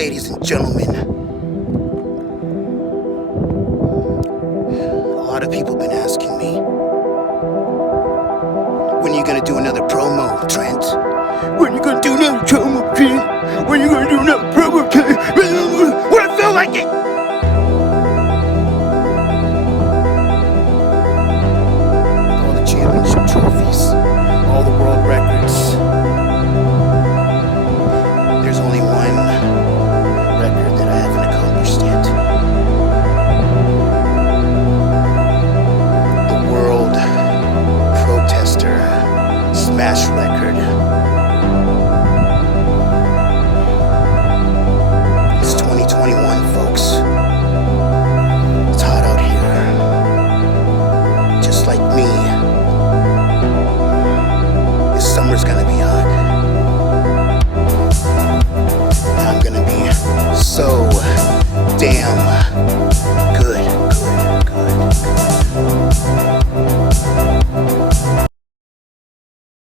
ladies and gentlemen. A lot of people have been asking me, when are you gonna do another promo, Trent? When are you gonna do another promo, Trent? When are you gonna do another promo, Trent? When I feel like it! All the championship trophies, all the world records. There's only one record that I haven't accomplished yet. The World Protester Smash record. It's 2021, folks. It's hot out here. Just like me.